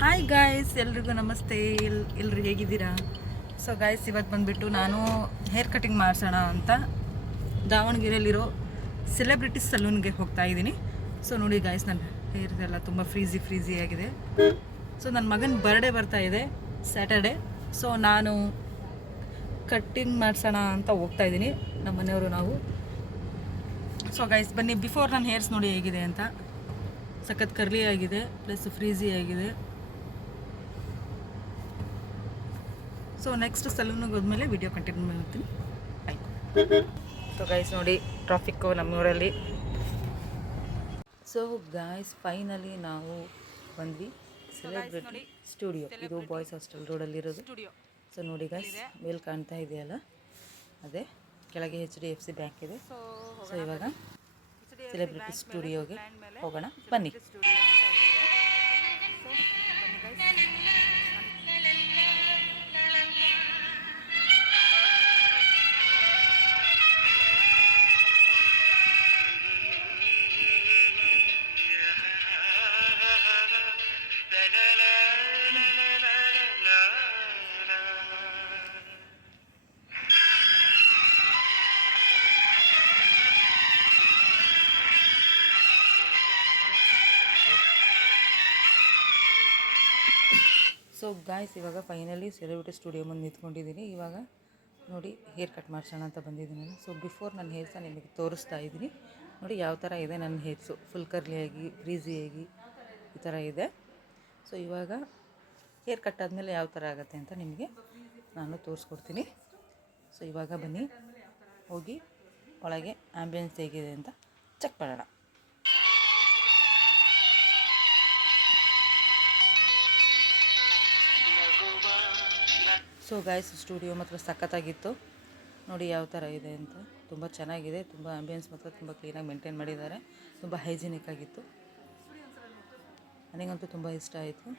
Hi guys, ಎಲ್ರಿಗೂ ನಮಸ್ತೆ. ಎಲ್ಲರೂ ಹೇಗಿದ್ದೀರಾ? ಸೊ ಗಾಯ್ಸ್, ಇವತ್ತು ಬಂದುಬಿಟ್ಟು ನಾನು ಹೇರ್ ಕಟಿಂಗ್ ಮಾಡಿಸೋಣ ಅಂತ ದಾವಣಗೆರೆಯಲ್ಲಿರೋ ಸೆಲೆಬ್ರಿಟಿ ಸಲೂನ್ಗೆ ಹೋಗ್ತಾ ಇದ್ದೀನಿ. ಸೊ ನೋಡಿ ಗಾಯ್ಸ್, ನನ್ನ ಹೇರ್ ಎಲ್ಲ ತುಂಬ ಫ್ರೀಝಿ ಆಗಿದೆ. ಸೊ ನನ್ನ ಮಗನ ಬರ್ಡೇ ಬರ್ತಾ ಇದೆ ಸ್ಯಾಟರ್ಡೆ. ಸೊ ನಾನು ಕಟ್ಟಿಂಗ್ ಮಾಡಿಸೋಣ ಅಂತ ಹೋಗ್ತಾ ಇದ್ದೀನಿ, ನಮ್ಮ ಮನೆಯವರು ನಾವು. ಸೊ ಗೈಸ್ ಬನ್ನಿ, ಬಿಫೋರ್ ನನ್ನ ಹೇರ್ಸ್ ನೋಡಿ ಹೇಗಿದೆ ಅಂತ. ಸಖತ್ ಕರ್ಲಿ ಆಗಿದೆ, ಪ್ಲಸ್ ಫ್ರೀಝಿ ಆಗಿದೆ. ಸೊ ನೆಕ್ಸ್ಟ್ ಸಲೂನಿಗೆ ಹೋದ್ಮೇಲೆ ವಿಡಿಯೋ ಕಂಟಿನ್ಯೂ ಮಾಡ್ತೀನಿ. ಆಯಿತು. ಸೊ ಗೈಸ್ ನೋಡಿ, ಟ್ರಾಫಿಕ್ಕು ನಮ್ಮೂರಲ್ಲಿ. ಸೊ ಗಾಯ್ಸ್, ಫೈನಲಿ ನಾವು ಬಂದ್ವಿ ಸೆಲೆಬ್ರಿಟಿ ಸ್ಟುಡಿಯೋ. ಇದು ಬಾಯ್ಸ್ ಹಾಸ್ಟೆಲ್ ರೋಡಲ್ಲಿರೋದು ಸ್ಟುಡಿಯೋ. ಸೊ ನೋಡಿ ಗಾಯ್ಸ್, ಮೇಲೆ ಕಾಣ್ತಾ ಇದೆಯಲ್ಲ, ಅದೇ ಕೆಳಗೆ HDFC ಬ್ಯಾಂಕ್ ಇದೆ. ಸೊ ಇವಾಗ ಸೆಲೆಬ್ರಿಟಿ ಸ್ಟುಡಿಯೋಗೆ ಹೋಗೋಣ ಬನ್ನಿ. ಸೊ ಗಾಯ್ಸ್, ಇವಾಗ ಫೈನಲಿ ಸೆಲೆಬ್ರಿಟಿ ಸ್ಟುಡಿಯೋ ಮುಂದೆ ನಿಂತ್ಕೊಂಡಿದ್ದೀನಿ. ಇವಾಗ ನೋಡಿ ಹೇರ್ ಕಟ್ ಮಾಡಿಸೋಣ ಅಂತ ಬಂದಿದ್ದೀನಿ ನಾನು. ಸೊ ಬಿಫೋರ್ ನನ್ನ ಹೇರ್ಸ ನಿಮಗೆ ತೋರಿಸ್ತಾ ಇದ್ದೀನಿ. ನೋಡಿ ಯಾವ ಥರ ಇದೆ ನನ್ನ ಹೇರ್ಸು, ಫುಲ್ ಕರ್ಲಿಯಾಗಿ ಫ್ರೀಝಿಯಾಗಿ ಈ ಥರ ಇದೆ. ಸೊ ಇವಾಗ ಹೇರ್ ಕಟ್ ಆದಮೇಲೆ ಯಾವ ಥರ ಆಗುತ್ತೆ ಅಂತ ನಿಮಗೆ ನಾನು ತೋರಿಸ್ಕೊಡ್ತೀನಿ. ಸೊ ಇವಾಗ ಬನ್ನಿ, ಹೋಗಿ ಒಳಗೆ ಆ್ಯಂಬಿಯನ್ಸ್ ಹೇಗಿದೆ ಅಂತ ಚೆಕ್ ಮಾಡೋಣ. ಸೊ ಗಾಯ್ಸ್, ಸ್ಟುಡಿಯೋ ಮಾತ್ರ ಸಖತ್ತಾಗಿತ್ತು. ನೋಡಿ ಯಾವ ಥರ ಇದೆ ಅಂತ. ತುಂಬ ಚೆನ್ನಾಗಿದೆ, ತುಂಬ ಆ್ಯಂಬಿಯನ್ಸ್ ಮಾತ್ರ ತುಂಬ ಕ್ಲೀನಾಗಿ ಮೇಂಟೈನ್ ಮಾಡಿದ್ದಾರೆ. ತುಂಬ ಹೈಜಿನಿಕ್ ಆಗಿತ್ತು, ನನಗಂತೂ ತುಂಬ ಇಷ್ಟ ಆಯಿತು.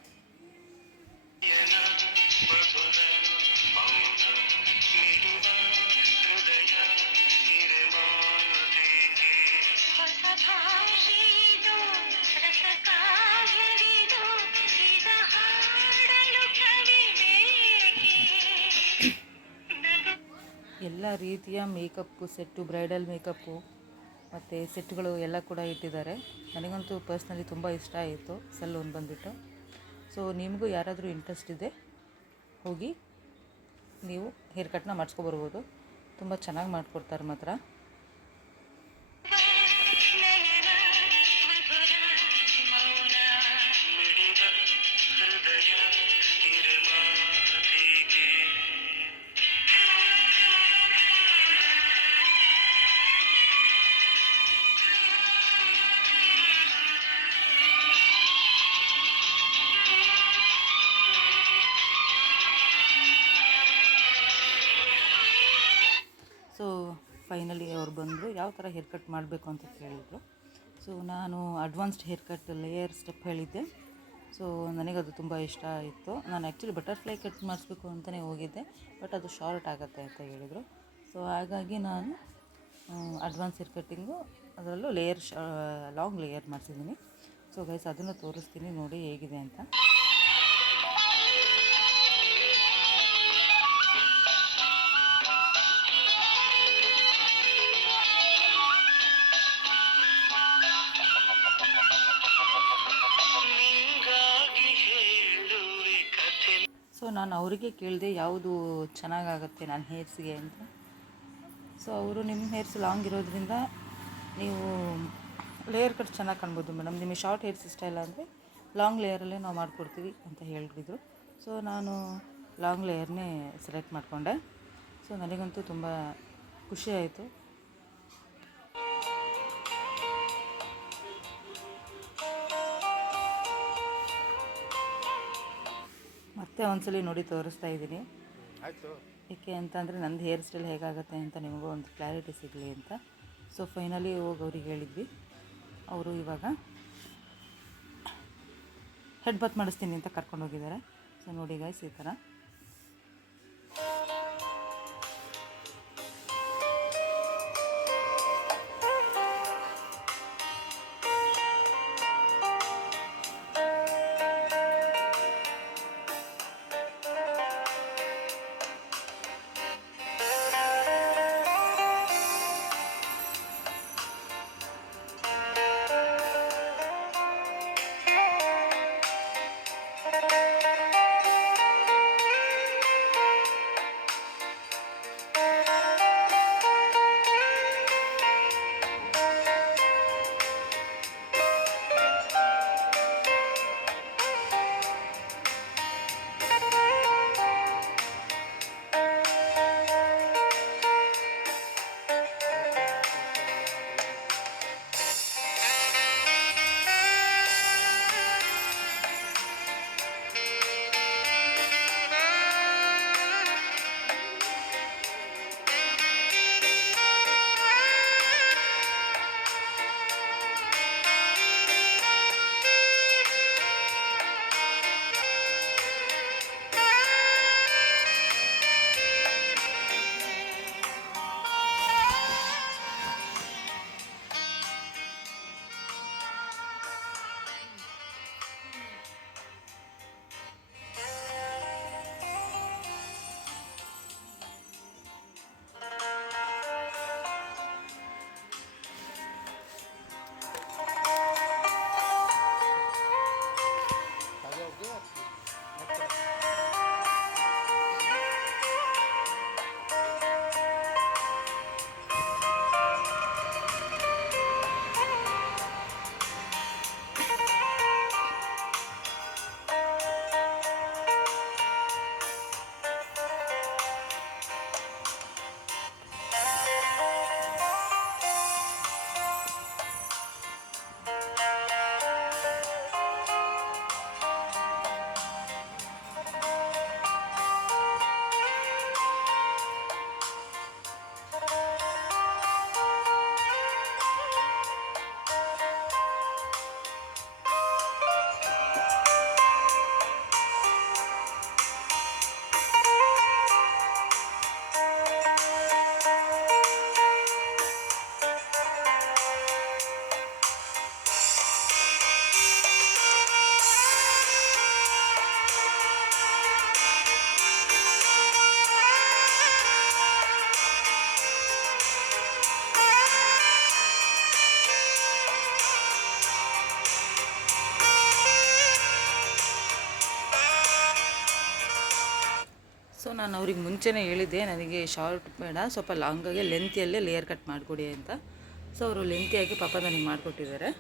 ಎಲ್ಲ ರೀತಿಯ ಮೇಕಪ್ಪು ಸೆಟ್ಟು, ಬ್ರೈಡಲ್ ಮೇಕಪ್ಪು ಮತ್ತು ಸೆಟ್ಗಳು ಎಲ್ಲ ಕೂಡ ಇಟ್ಟಿದ್ದಾರೆ. ನನಗಂತೂ ಪರ್ಸ್ನಲಿ ತುಂಬ ಇಷ್ಟ ಆಯಿತು ಸಲೂನ್ ಬಂದುಬಿಟ್ಟು. ಸೊ ನಿಮಗೂ ಯಾರಾದರೂ ಇಂಟ್ರೆಸ್ಟ್ ಇದೆ, ಹೋಗಿ ನೀವು ಹೇರ್ ಕಟ್ನ ಮಾಡಿಸ್ಕೊಬರ್ಬೋದು. ತುಂಬ ಚೆನ್ನಾಗಿ ಮಾಡಿಕೊಡ್ತಾರೆ ಮಾತ್ರ. ಸೊ ಫೈನಲಿ ಅವ್ರು ಬಂದರು, ಯಾವ ಥರ ಹೇರ್ ಕಟ್ ಮಾಡಬೇಕು ಅಂತ ಕೇಳಿದರು. ಸೊ ನಾನು advanced hair cut layer step ಹೇಳಿದ್ದೆ. ಸೊ ನನಗದು ತುಂಬ ಇಷ್ಟ ಆಯಿತು. ನಾನು ಆ್ಯಕ್ಚುಲಿ ಬಟರ್ಫ್ಲೈ ಕಟ್ ಮಾಡಿಸ್ಬೇಕು ಅಂತಲೇ ಹೋಗಿದ್ದೆ, ಬಟ್ ಅದು ಶಾರ್ಟ್ ಆಗುತ್ತೆ ಅಂತ ಹೇಳಿದರು. ಸೊ ಹಾಗಾಗಿ ನಾನು ಅಡ್ವಾನ್ಸ್ ಹೇರ್ ಕಟ್ಟಿಂಗು, ಅದರಲ್ಲೂ ಲಾಂಗ್ ಲೇಯರ್ ಮಾಡಿಸಿದ್ದೀನಿ. ಸೊ ಗೈಸ್, ಅದನ್ನು ತೋರಿಸ್ತೀನಿ ನೋಡಿ ಹೇಗಿದೆ ಅಂತ. ಸೊ ನಾನು ಅವರಿಗೆ ಕೇಳಿದೆ ಯಾವುದು ಚೆನ್ನಾಗಾಗುತ್ತೆ ನನ್ನ ಹೇರ್ಸ್ಗೆ ಅಂತ. ಸೊ ಅವರು, ನಿಮ್ಮ ಹೇರ್ಸ್ ಲಾಂಗ್ ಇರೋದ್ರಿಂದ ನೀವು ಲೇಯರ್ ಕಟ್ ಚೆನ್ನಾಗಿ ಕಾಣ್ಬೋದು ಮೇಡಮ್, ನಿಮಗೆ ಶಾರ್ಟ್ ಹೇರ್ಸ್ ಇಷ್ಟ ಇಲ್ಲ ಅಂದರೆ ಲಾಂಗ್ ಲೇಯರಲ್ಲೇ ನಾವು ಮಾಡಿಕೊಡ್ತೀವಿ ಅಂತ ಹೇಳಿದ್ರು. ಸೊ ನಾನು ಲಾಂಗ್ ಲೇಯರ್ನೇ ಸೆಲೆಕ್ಟ್ ಮಾಡಿಕೊಂಡೆ. ಸೊ ನನಗಂತೂ ತುಂಬ ಖುಷಿ ಆಯಿತು. ಮತ್ತೆ ಒಂದ್ಸಲಿ ನೋಡಿ ತೋರಿಸ್ತಾ ಇದ್ದೀನಿ. ಏಕೆ ಅಂತಂದರೆ ನಂದು ಹೇರ್ ಸ್ಟೈಲ್ ಹೇಗಾಗುತ್ತೆ ಅಂತ ನಿಮಗೂ ಒಂದು ಕ್ಲಾರಿಟಿ ಸಿಗಲಿ ಅಂತ. ಸೊ ಫೈನಲಿ ಹೋಗಿ ಅವ್ರಿಗೆ ಹೇಳಿದ್ವಿ. ಅವರು ಇವಾಗ ಹೆಡ್ ಬಾತ್ ಮಾಡಿಸ್ತೀನಿ ಅಂತ ಕರ್ಕೊಂಡೋಗಿದ್ದಾರೆ. ಸೊ ನೋಡಿ ಗೈಸ್, ಈ ಥರ ಸೊ ನಾನು ಅವ್ರಿಗೆ ಮುಂಚೆನೇ ಹೇಳಿದ್ದೆ ನನಗೆ ಶಾರ್ಟ್ ಬೇಡ, ಸ್ವಲ್ಪ ಲಾಂಗಾಗೆ ಲೆಂತಿಯಲ್ಲೇ ಲೇಯರ್ ಕಟ್ ಮಾಡಿಕೊಡಿ ಅಂತ. ಸೊ ಅವರು ಲೆಂತಿಯಾಗಿ ಪಾಪ ನನಗೆ ಮಾಡಿಕೊಟ್ಟಿದ್ದಾರೆ.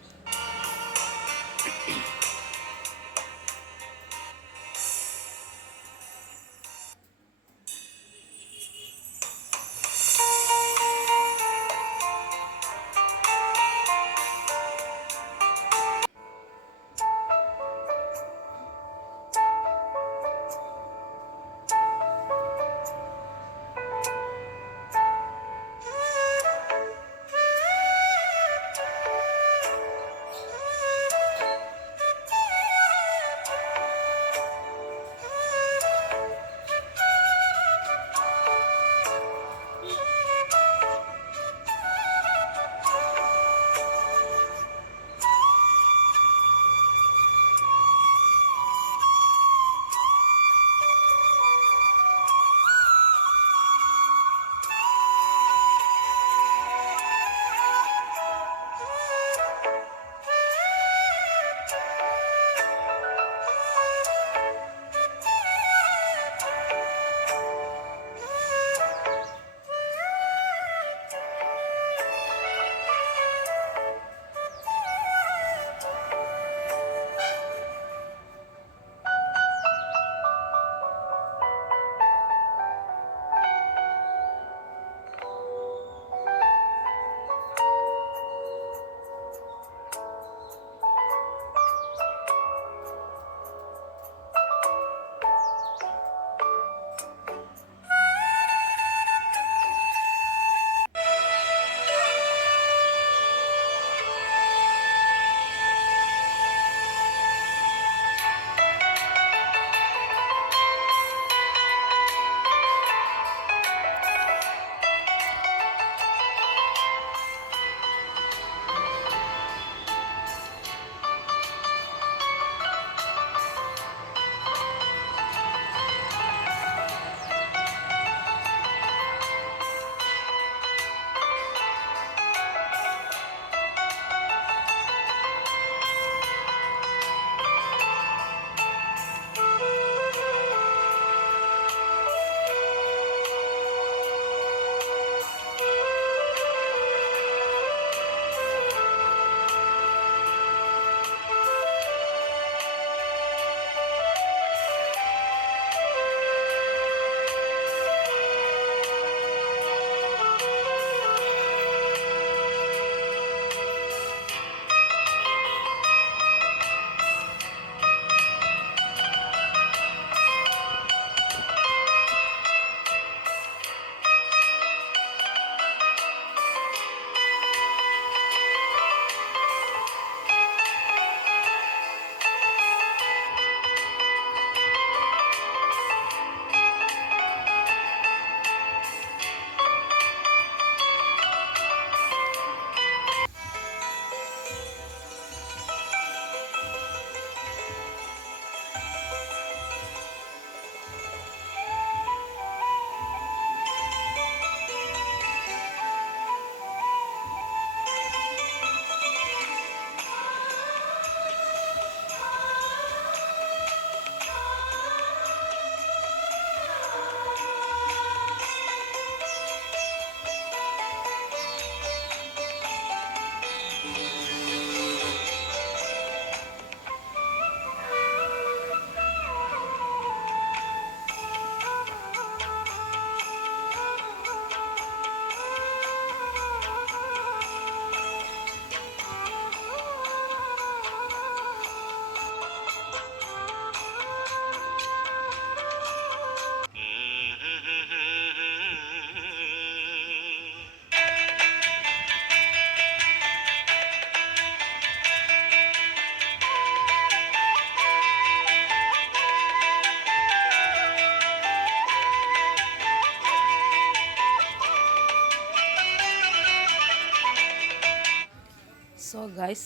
ಸೊ ಗಾಯ್ಸ್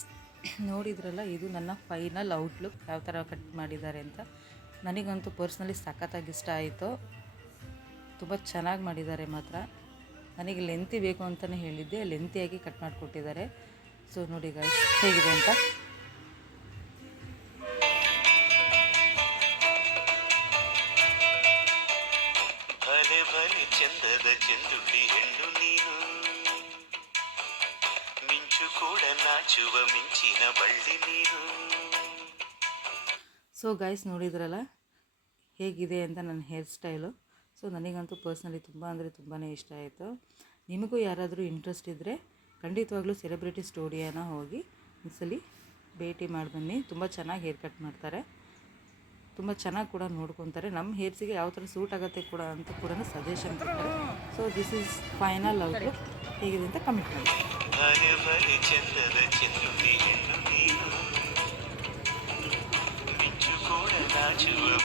ನೋಡಿದ್ರಲ್ಲ, ಇದು ನನ್ನ ಫೈನಲ್ ಔಟ್ಲುಕ್ ಯಾವ ಥರ ಕಟ್ ಮಾಡಿದ್ದಾರೆ ಅಂತ. ನನಗಂತೂ ಪರ್ಸ್ನಲಿ ಸಖತ್ತಾಗಿ ಇಷ್ಟ ಆಯಿತು. ತುಂಬ ಚೆನ್ನಾಗಿ ಮಾಡಿದ್ದಾರೆ ಮಾತ್ರ. ನನಗೆ ಲೆಂತಿ ಬೇಕು ಅಂತಲೇ ಹೇಳಿದ್ದೆ, ಲೆಂತಿಯಾಗಿ ಕಟ್ ಮಾಡಿಕೊಟ್ಟಿದ್ದಾರೆ. ಸೊ ನೋಡಿ ಗಾಯ್ಸ್ ಹೇಗಿದೆ ಅಂತ. ಚಂದದ ಚೆಂದುಟಿ ಹೆಣ್ಣು ನೀನು, ಮಿಂಚು ಕೂಡ ನಾಚುವ ಮಿಂಚಿನ ಬಳ್ಳಿ ನೀನು. ಸೊ ಗೈಸ್ ನೋಡಿದ್ರಲ್ಲ ಹೇಗಿದೆ ಅಂತ ನನ್ನ ಹೇರ್ ಸ್ಟೈಲು. ಸೊ ನನಗಂತೂ ಪರ್ಸ್ನಲಿ ತುಂಬ ಅಂದರೆ ತುಂಬಾ ಇಷ್ಟ ಆಯಿತು. ನಿಮಗೂ ಯಾರಾದರೂ ಇಂಟ್ರೆಸ್ಟ್ ಇದ್ದರೆ ಖಂಡಿತವಾಗ್ಲೂ ಸೆಲೆಬ್ರಿಟಿ ಸ್ಟುಡಿಯೋನ ಹೋಗಿ ಒಂದ್ಸಲಿ ಭೇಟಿ ಮಾಡಿ ಬನ್ನಿ. ತುಂಬ ಚೆನ್ನಾಗಿ ಹೇರ್ ಕಟ್ ಮಾಡ್ತಾರೆ, ತುಂಬ ಚೆನ್ನಾಗಿ ಕೂಡ ನೋಡ್ಕೊತಾರೆ. ನಮ್ಮ ಹೇರ್ಸಿಗೆ ಯಾವ ಥರ ಸೂಟ್ ಆಗುತ್ತೆ ಕೂಡ ಅಂತ ಕೂಡ ಸಜೆಷನ್ ಕೊಡ್ತಾರೆ. So this is final outlook. ಹೇಗಿದೆ ಅಂತ ಕಮೆಂಟ್ ಮಾಡಿ. ಚಂದದ ಚೆಂದುಟಿ ಹೆಣ್ಣು ನೀನು, ಮಿಂಚು ಕೂಡ ನಾಚುವ